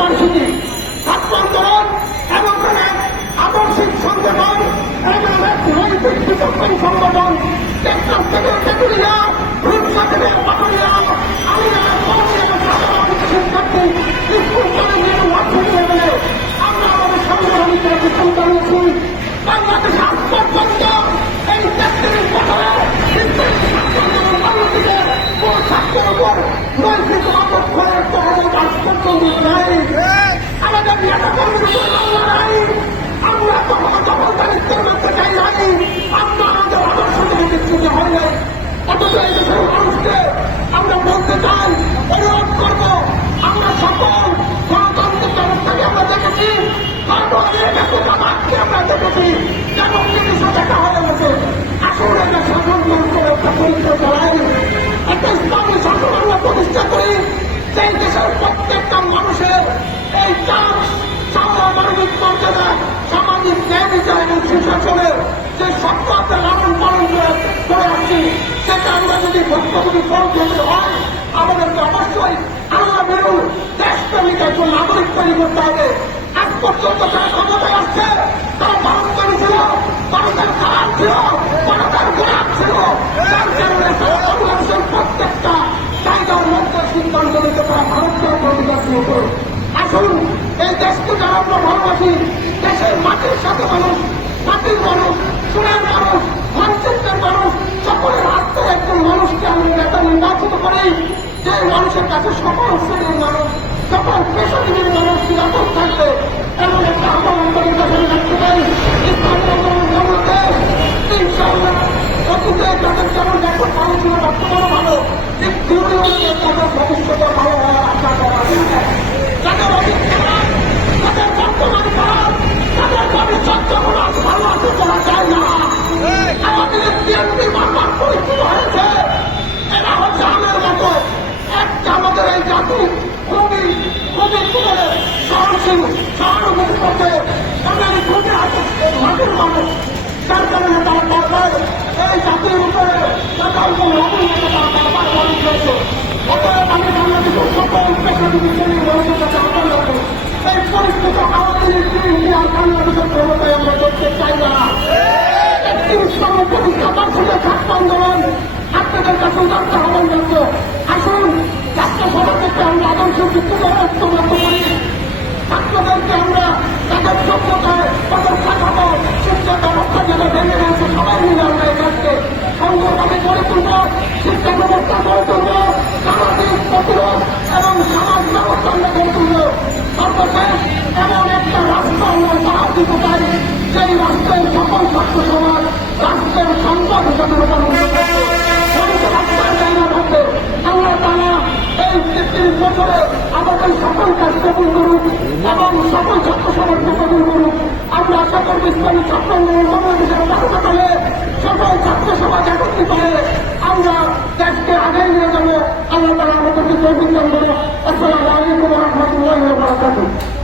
বার্ষিকী ছাত্র আন্দোলন এবং আদর্শিক সংগঠন এবং এক নৈতিক বিচক্ষণ সংগঠন টেকনাফ থেকে তেতুলিয়া রূপসা থেকে পাটুলিয়া আলিয়া কলেজ এবং সাধারণ শিক্ষার্থী স্কুল কলেজের ওয়ার্কশপ লেভেলে আমরা আমাদের সংগঠনকে বিপুল জানিয়েছি বাংলাদেশ আজ পর্যন্ত এই চাকরির কথা বাংলাদেশে কোন ছাত্রের উপর আমরা করব। আমরা সকল ব্যবস্থাকে আমরা দেখেছি জামাতকে আমরা দেখেছি যেমন জিনিসও দেখা হয়ে গেছে। আসলে একটা একটা পরীক্ষা চালাই একটা আমরা সেই দেশের প্রত্যেকটা মানুষের এই চাপ সামাজিক মর্যাদা সামাজিক ন্যায় বিচার এবং সুশাসনের যে সত্যতা লালন পালন করে আসছি, সেটা আমরা যদি ভক্তগুলি ফল করতে আমাদেরকে অবশ্যই। আল্লাহ বেরু দেশপ্রেমিক একজন নাগরিক তৈরি করতে হবে। আজ পর্যন্ত যারা ক্ষমতায় আসছে, তারা ভারতকারী ছিল, ভারতের খারাপ ছিল, ভারতের গোলাপ ছিল। তার কারণে তারা বাংলাদেশের প্রত্যেকটা জায়গার মধ্যে সিদ্ধান্ত নিতে পারা ভারতকে অধিকার শুরু করে আসুন, এই দেশকে যারা আমরা ভালোবাসি, দেশের মাটির সাথে মানুষ, মাটির মানুষ, সোনার মানুষ যে মানুষের কাছে সকল শ্রেণির মানুষ সকল পেশাজীবীর মানুষ এই জাতি খুবই খুবই করে সহনশীল সহানুভূতি করতে তাদের খুবই মানুষ তার কারণে তার এই জাতির উপরে ভিত্তিতে ঐক্যবদ্ধ করি ছাত্রদেরকে আমরা তাদের যোগ্যতায় তাদের কাঠামো শিক্ষা ব্যবস্থা যেটা ভেঙে গেছে সবাই মিলে আমরা এই কাজকে সংগঠনে গড়ে তুলব শিক্ষা ব্যবস্থা গড়ে তুলব সামাজিক প্রতিরোধ এবং সমাজ ব্যবস্থা গড়ে তুলব সর্বশেষ বছরে আমাদের সকল কাজ কবুল করুন এবং সকল ছাত্র সমাজকে কবুল করুন আমরা আশা করব ইসলামী ছাত্র বাধা পেলে সকল ছাত্র সমাজ একত্রিত হয়ে আমরা দেশকে আগে নিয়ে যাব। আল্লাহ তালা আমাদেরকে তৌফিক দান করো আসসালামু আলাইকুম রহমতুল্লাহ